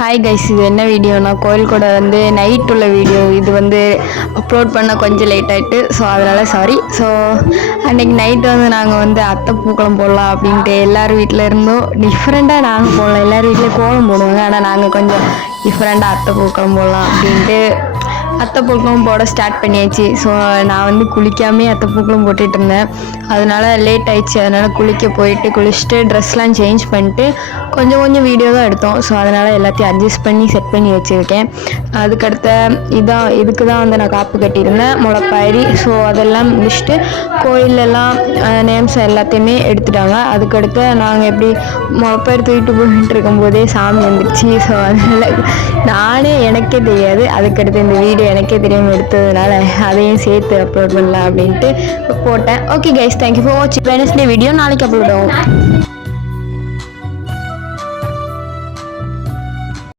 Hi guys, இது என்ன வீடியோனா கோயில் கூட நைட் உள்ள வீடியோ. இது அப்லோட் பண்ண கொஞ்சம் லேட் ஆகிட்டு, ஸோ அதனால் சாரி. ஸோ அன்றைக்கி நைட்டு நாங்கள் அத்தை பூக்களம் போடலாம் அப்படின்ட்டு எல்லோரும் வீட்டில் இருந்தோம். டிஃப்ரெண்ட்டாக நாங்கள் போடலாம், எல்லோரும் வீட்டில் கோலம் போடுவாங்க, ஆனால் நாங்கள் கொஞ்சம் டிஃப்ரெண்ட்டாக அத்தை பூக்களம் போடலாம் அப்படின்ட்டு அத்தை பூக்களும் போட ஸ்டார்ட் பண்ணியாச்சு. ஸோ நான் குளிக்காமே அத்தை பூக்களும் போட்டுட்டு இருந்தேன். அதனால் லேட் ஆயிடுச்சு. அதனால் குளிக்க போயிட்டு குளிச்சுட்டு ட்ரெஸ்லாம் சேஞ்ச் பண்ணிட்டு கொஞ்சம் வீடியோ தான் எடுத்தோம். ஸோ அதனால் எல்லாத்தையும் அட்ஜஸ்ட் பண்ணி செட் பண்ணி வச்சுருக்கேன். அதுக்கடுத்த இதுக்கு தான் நான் காப்பு கட்டியிருந்தேன், முளைப்பாரி. ஸோ அதெல்லாம் முடிச்சுட்டு கோயிலெல்லாம் நேம்ஸ் எல்லாத்தையுமே எடுத்துட்டாங்க. அதுக்கடுத்து நாங்கள் எப்படி முளைப்பாரி தூக்கிட்டு போயிட்டு இருக்கும்போதே சாமி வந்துடுச்சு. ஸோ அதனால் எனக்கே தெரியாது. அதுக்கடுத்து இந்த வீடியோ எனக்கே தெரியாமல் எடுத்ததுனால அதையும் சேர்த்து அப்லோட் பண்ணலாம் அப்படின்ட்டு போட்டேன். ஓகே கைஸ், தேங்க்யூ ஃபார் வாட்சிங். வெட்னஸ்டே வீடியோ நாளைக்கு அப்லோட் ஆகும்.